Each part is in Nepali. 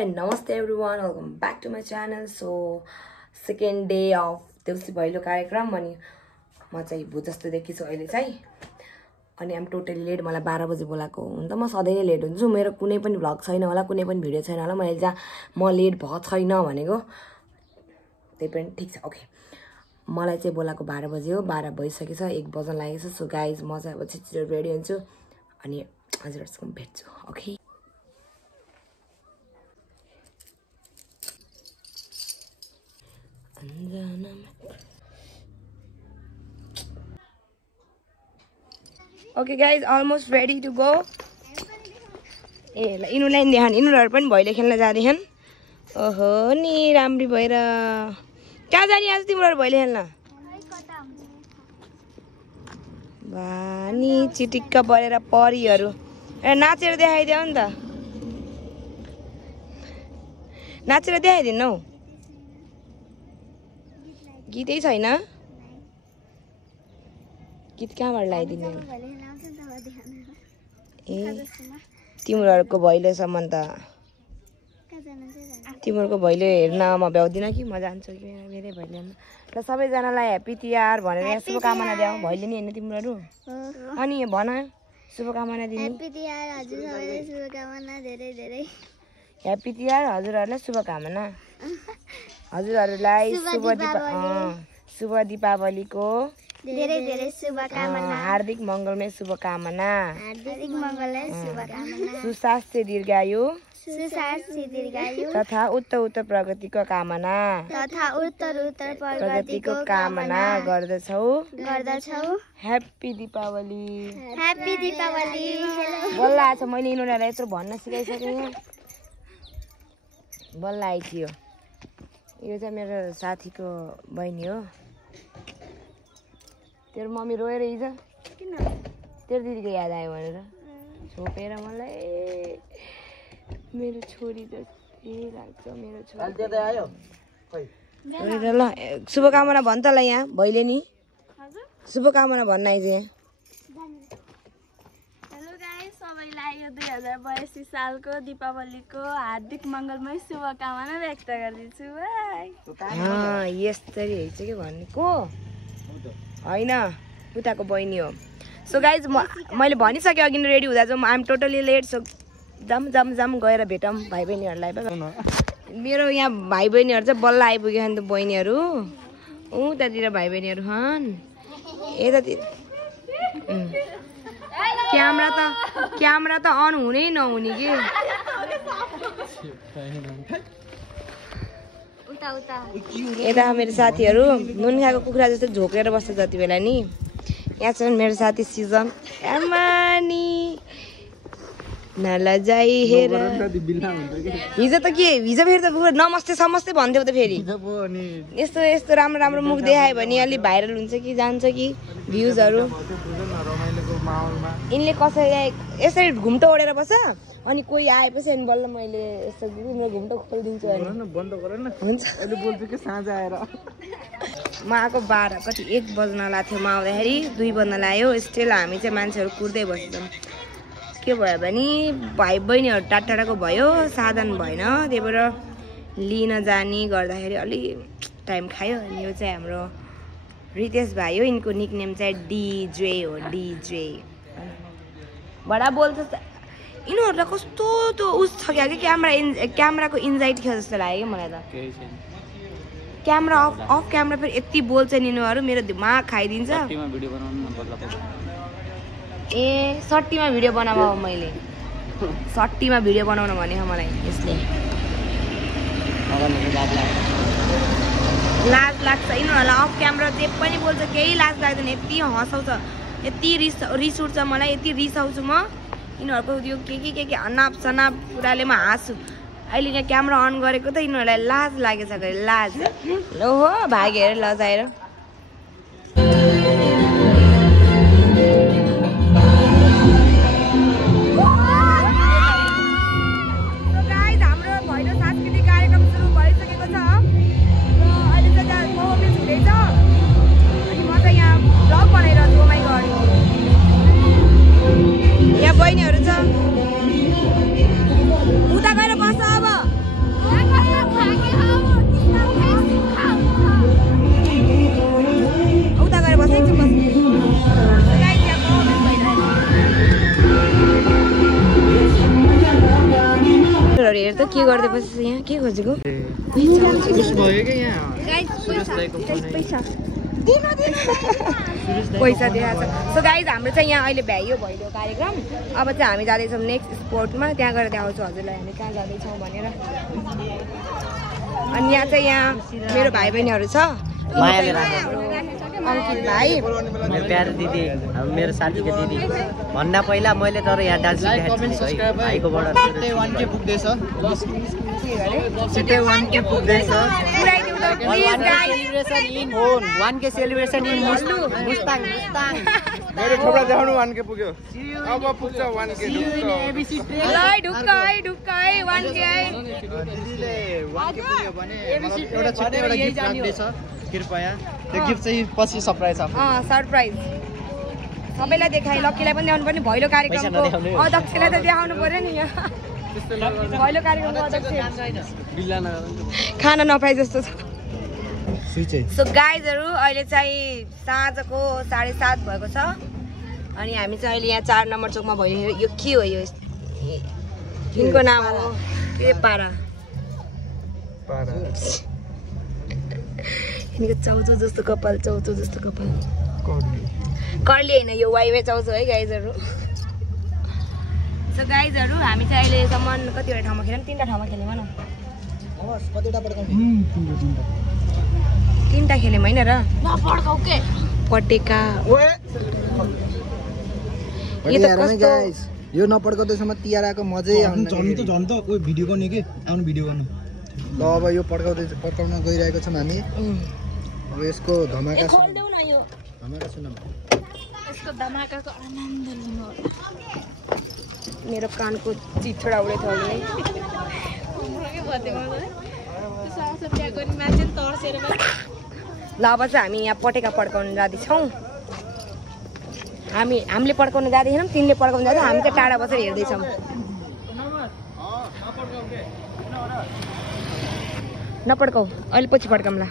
and namaste everyone, welcome back to my channel. So second day of Deusi Bhailo कार्यक्रम अनि म चाहिँ भूत जस्तो देखिछु अहिले चाहिँ अनि आम टोटली लेट मलाई 12 बजे बोलाको हुन त म सधैँ लेट हुन्छु मेरो कुनै पनि भ्लग छैन होला कुनै पनि भिडियो छैन होला मैले जहाँ म लेट भ छैन भनेको त्यही पनि ठीक छ ओके मलाई चाहिँ बोलाको 12 बजे हो 12 भइसकेछ 1 बज्न लागेछ सो गाइज म चाहिँ अब छिटो रेडी हुन्छु अनि हजुरहरुसँग भेट्छु okay Okay guys, almost ready to go. ए ल इनुलाई नि देखान इनुहरु पनि भइले खेल्न जाँदैछन् ओहो नि राम्री भएर कहाँ जानी आज तिम्रो भइले खेल्न वानी चिटिक्क परेर परिहरु ए नाचेर देखाइदेऊ नि त नाचेर देखाइदिनु गीतै छैन गीत कहाँबाट ल्याइदिने ए तिम्रोहरुको भइले सम्म त तिम्रोको भइले हेर्न म भ्याउदिन कि म जान्छु कि मेरै भइले ल सबैजनालाई ह्यापी तिहार भनेर शुभकामना देऊ भइले नि हैन तिम्रोहरु अनि भन शुभकामना दिनु ह्यापी तिहार हजुरहरुलाई शुभकामना धेरै धेरै ह्यापी तिहार हजुरहरुलाई शुभकामना हजुरहरुलाई शुभ दीपावलीको धेरै धेरै शुभकामना हार्दिक मंगलमय शुभकामना हार्दिक मंगलमय शुभकामना सुस्वास्थ्य दीर्घायु तथा उत्तर प्रगतिको कामना प्रगतिको कामना गर्दछौ ह्यापी दीपावली बल्ल आज मैले यिनीहरुलाई यत्रो भन्न सिकाइसके बल्ल आइथियो यो चाहिँ मेरो साथीको बहिनी हो तेरो मम्मी रोएर हिज किन तेरो दिदीको याद आयो भनेर छोपेर मलाई मेरो छोरी जस्तै लाग्छ मेरो छोरी त्यतै आयो खै ल शुभकामना भन् त ल यहाँ भइले नि हजुर शुभकामना भन्न आइज यहाँ हेलो गाइस सबैलाई यो 2082 सालको दीपावलीको हार्दिक मंगलमय शुभकामना व्यक्त गर्दिछु बाइ यसरी हैछ के भनेको हैन उताको बहिनी हो सो गाइज मैले भनिसके अघि रेडी हुँदा चाहिँ I am totally late so जाम गएर भेटौँ भाइ बहिनीहरूलाई मेरो यहाँ भाइ बहिनीहरू चाहिँ बल्ल आइपुग्यो नि त बहिनीहरू उतातिर भाइ बहिनीहरू छन् यतातिर क्यामेरा त अन हुनै नहुने कि यता मेरो साथीहरू नुन खाएको कुखुरा जस्तो झोकेर बस्छ जति बेला नि यहाँ छ मेरो साथी सिजम आमानी नलजाई हेर हिजो त के हिजो फेरि त नमस्ते समस्ते भन्थ्यौ त फेरि यस्तो यस्तो राम्रो राम्रो मुख देखायो भने अलि भाइरल हुन्छ कि जान्छ कि भ्युजहरू यिनले कसैलाई यसरी घुम्टो ओढेर बस्छ अनि कोही आएपछि अनि बल्ल मैले यस्तो घुम्टो खोलिदिन्छु अनि बन्द गर न हुन्छ अहिले बोल्छु के साँझ आएर म आएको 12 कति 1 बज्न लाग्थ्यो म आउँदाखेरि 2 बज्न लाग्यो स्टिल हामी चाहिँ मान्छेहरू कुर्दै बस्छौँ के भयो भने भाइ बहिनीहरू टाढाको भयो साधन भएन त्यही भएर लिन जाने गर्दाखेरि अलि टाइम खायो अनि यो चाहिँ हाम्रो रितेश भाइ हो यिनको निकनेम चाहिँ डीजे हो डीजे बडा बोल्छ यिनीहरूलाई कस्तो त्यो उस छ क्या क्यामेराको इन्जाइटी छ जस्तो लाग्यो मलाई त क्यामेरा अफ क्यामेरा फेरि यति बोल्छन् यिनीहरू मेरो दिमाग खाइदिन्छ ए सट्टीमा भिडियो बनाऊ मैले सट्टीमा भिडियो बनाउन भनेको मलाई यसले लाज लाग्छ यिनीहरूलाई अफ क्यामेरा जे पनि बोल्छ केही लाज लाग्दैन यति हँसाउँछ यति रिस उठ्छ मलाई यति रिसाउँछु म यिनीहरूको यो के अनाप सनाप कुराले म हाँस्छु अहिले यहाँ क्यामेरा अन गरेको त यिनीहरूलाई लाज लागेछ गरे लाज ल हो भागेर लजाएर हाम्रो भैलो सांस्कृतिक कार्यक्रम सुरु भइसकेको छ र अहिले चाहिँ मोबाइल छुटेछ अनि म चाहिँ यहाँ भ्लग बनाइरहेको छु माइ गड यहाँ बहिनीहरू छ उता गएर बस्छ अब त के गर्दै बसेछ यहाँ के खोजेको पैसा दिएको छ सो गाइज हाम्रो चाहिँ यहाँ अहिले भ्याइयो भइदियो कार्यक्रम अब चाहिँ हामी जाँदैछौँ नेक्स्ट स्पोर्टमा त्यहाँ गएर देखाउँछु हजुरलाई हामी कहाँ जाँदैछौँ भनेर अनि यहाँ चाहिँ यहाँ मेरो भाइ बहिनीहरू छ अंकित भाइ मेरो प्यारो दिदी मेरो साथीको दिदी भन्दा पहिला मैले तर यहाँ दार्जिलिङ भाइकोबाट छिट्टै 1K पुग्दैछ छिट्टै 1K पुग्दैछ 1K celebration in Mustang मेरो ठोक्रा देखाउनु 1K पुग्यो अब पुग्छ 1K ढुक्क है 1K है दिदीले 1K पुग्यो भने एउटा छिट्टै एउटा गिफ्ट राख्दैछ कृपया त्यो गिफ्ट चाहिँ पछि सरप्राइज छ सरप्राइज सबैलाई देखाइ लक्कीलाई पनि देखाउनु पर्ने भैलो कार्यक्रमको अध्यक्षलाई त देखाउनु पर्यो नि यहाँ भैलो कार्यक्रमको अध्यक्ष खाना नपाए जस्तो छ सो गाइजहरू अहिले चाहिँ साँझको 7:30 भएको छ अनि हामी चाहिँ अहिले यहाँ 4 नम्बर चोकमा भयो यो के हो यो यिनको नाम हो के पारा यिनको चाउचो जस्तो कपाल कर्ली होइन यो वाइवे चाउचो है गाइजहरू सो गाइजहरू हामी चाहिँ अहिलेसम्म कतिवटा ठाउँमा खेल्यौँ 3टा ठाउँमा खेल्यौँ न तीनटा खेल्यौँ होइन र पटेका यो नपड्काउँदैसम्म तिहारको मजै आउँछ झन् त कोही भिडियो गर्ने के आउनु भिडियो गर्नु ल अब यो पड्काउन गइरहेको छौँ हामी अब यसको धमाका सुनौँ यसको धमाकाको आनन्द लिनु मेरो कानको चिचोडा उडे थल्ने ल अब चाहिँ हामी यहाँ पटेका पड्काउन जाँदैछौँ हामीले पड्काउन जाँदैछौँ तिनले पड्काउन जाँदा हामी चाहिँ टाढा बसेर हेर्दैछौँ नपड्काउ अहिले पछि पड्काउँला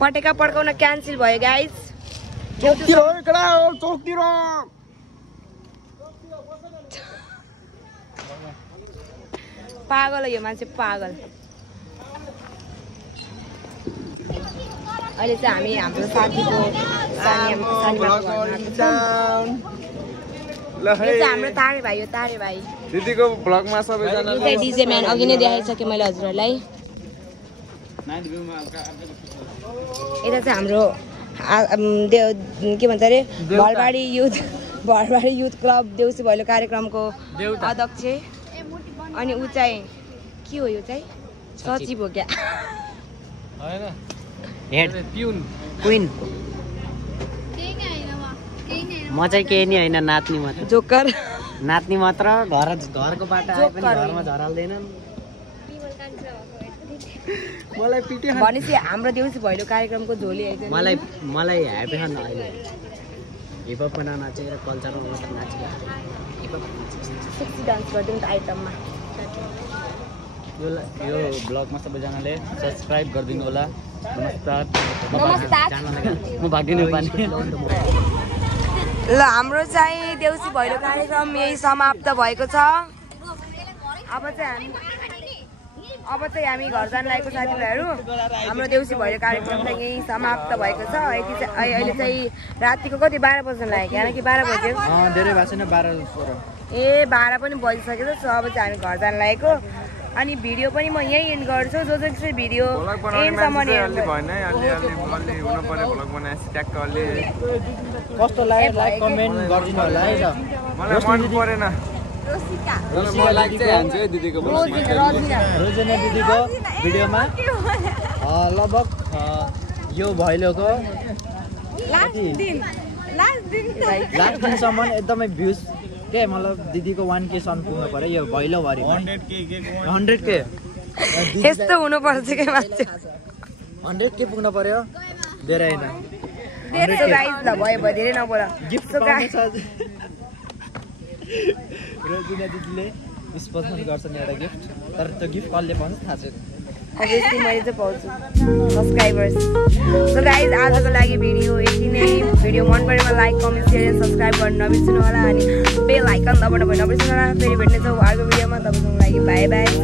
पटेका पड्काउन क्यान्सल भयो गाइज पागल हो यो मान्छे पागल अहिले चाहिँ हामी हाम्रो साथीको हाम्रो तारे भाइ हो तारे भाइ दिदीको भ्लगमा सबैजना चाहिँ डिजे म्यान अघि नै देखाइसकेँ मैले हजुरहरूलाई यता चाहिँ हाम्रो के भन्छ अरे भलबाडी युथ क्लब देउसी भैलो कार्यक्रमको अध्यक्ष अनि ऊ चाहिँ के हो यो चाहिँ सचिव हो क्या क्विन म चाहिँ केही नि होइन नाच्ने मात्र जोकर नाच्ने मात्र घरको बाटो आए पनि घरमा झराल्दैनन् मलाई पिटे भनेपछि हाम्रो देउसी भैलो कार्यक्रमको झोली आइज मलाई ह्याप्पी छन् अहिले हिपहप पनि नाचेर कल्चरमा मात्र नाचेर हिपहप सेक्सी डान्स गरिदिउँ त आइटममा यो ब्लगमा सबैजनाले सब्सक्राइब गरिदिनु होला नमस्कार म भागिदिनु पानी ल हाम्रो चाहिँ देउसी भैलो कार्यक्रम यही समाप्त भएको छ अब चाहिँ हामी घर जान लागेको साथीभाइहरू हाम्रो देउसी भैलो कार्यक्रम चाहिँ यही समाप्त भएको छ अहिले चाहिँ रातिको कति 12 बज्न लाग्यो होइन कि 12 बज्यो धेरै भएको छैन 12 ए 12 पनि बजिसकेको छ अब चाहिँ हामी घर जान लागेको अनि भिडियो पनि म यही एन्ड गर्छु जो चाहिँ भिडियो एन्डसम्म कस्तो लाग्यो लाइक कमेन्ट गरिदिनु होला है मलाई मन परेन रोजना दिदीको भिडियोमा लगभग यो भैलोको लास्ट दिनसम्म एकदमै भ्युज के मतलब दिदीको 1K सन पुग्नु पर्यो यो भैलो भरि 100K यस्तो हुनुपर्छ के मान्छे 100K पुग्नु पर्यो धेरै हैन धेरै गाइस ल भयो धेरै नबोल गिफ्ट पाउनु छ रोजिना दिदीले स्पोन्सर गर्छन् एउटा गिफ्ट तर त्यो गिफ्ट कसले पाउँछ थाहा छैन अभियसली मैले चाहिँ पाउँछु सब्सक्राइबर्स। सो गाइज आजको लागि भिडियो यति नै। भिडियो मन परेमा like comment share and subscribe गर्न नबिर्सनु होला अनि बेल आइकन दबाउन पनि नबिर्सनु होला। फेरि भेट्नेछौँ अर्को भिडियोमा। तपाईँको लागि बाई बाई।